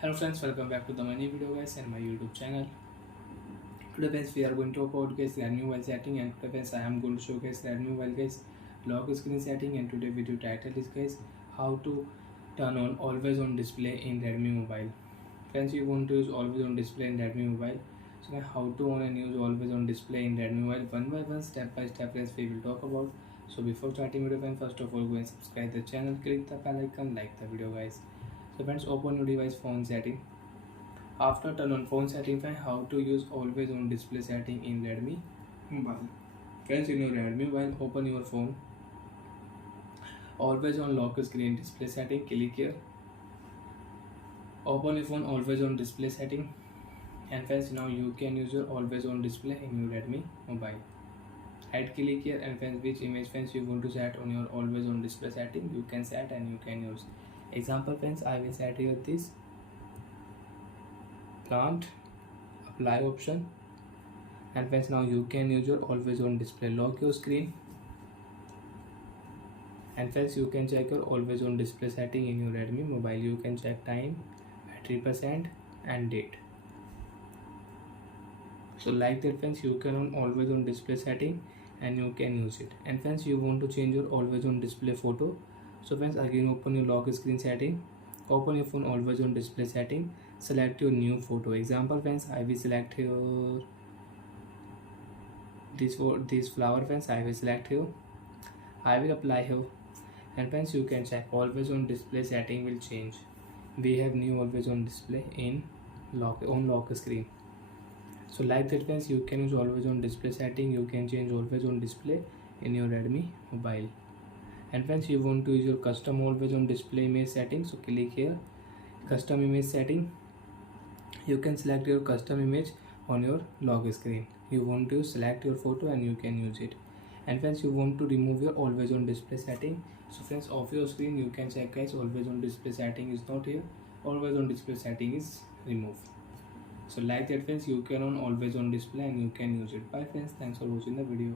Hello friends, welcome back to the many video guys and my YouTube channel. Today guys we are going to talk about guys Redmi mobile setting, and today guys I am going to show guys Redmi mobile guys lock screen setting, and today video title is guys how to turn on always on display in Redmi mobile. Friends, you want to use always on display in Redmi mobile. So guys, how to on and use always on display in Redmi mobile one by one, step by step friends we will talk about. So before starting video friends, first of all go and subscribe the channel, click the bell icon, like the video guys. So friends, open your device phone setting. After turn on phone setting, find how to use always on display setting in Redmi mobile. Friends, in your Redmi mobile, open your phone. Always on lock screen display setting, click here. Open your phone always on display setting, and friends now you can use your always on display in your Redmi mobile. Right click here, and friends which image friends you want to set on your always on display setting you can set and you can use. Example friends, I will set here this plant, apply option, and friends now you can use your always on display. Lock your screen, and friends you can check your always on display setting in your Redmi mobile. You can check time, battery percent and date. So like that friends, you can on always on display setting and you can use it. And friends, you want to change your always on display photo. So friends, again open your lock screen setting, open your phone always on display setting, select your new photo. Example friends, I will select here this flower. Friends, I will select here, I will apply here, and friends you can check always on display setting will change. We have new always on display in lock screen. So like that friends, you can use always on display setting, you can change always on display in your Redmi mobile. And friends, you want to use your custom always on display image setting, so click here, custom image setting. You can select your custom image on your lock screen. You want to select your photo and you can use it. And friends, you want to remove your always on display setting. So friends, off your screen you can check guys always on display setting is not here, always on display setting is removed. So like that friends, you can on always on display and you can use it. Bye friends, thanks for watching the video.